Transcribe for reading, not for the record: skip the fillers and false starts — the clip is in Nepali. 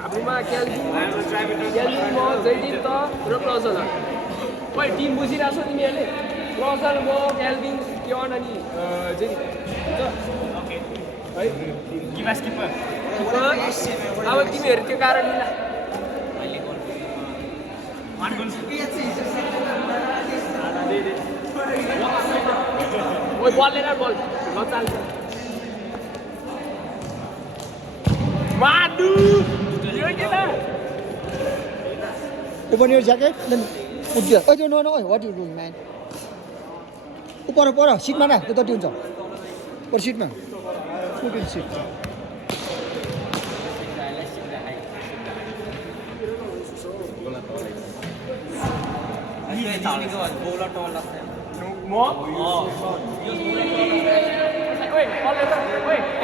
हाम्रोमा क्याल्भिन म जैदिन त र प्रजल ओइ टिम बुझिरहेको छौ तिमीहरूले प्रजल म क्याल्भिन क्योन अनि जैदिन है अब तिमीहरू त्यो कारण मिला ओइ बल लिएर बल नचाल्छ Madu! Open your jacket, then put here. Oh, no, what are you doing, man? Upar, seat mana? Kita tune jam. Or seat mana? Put in seat. Wait,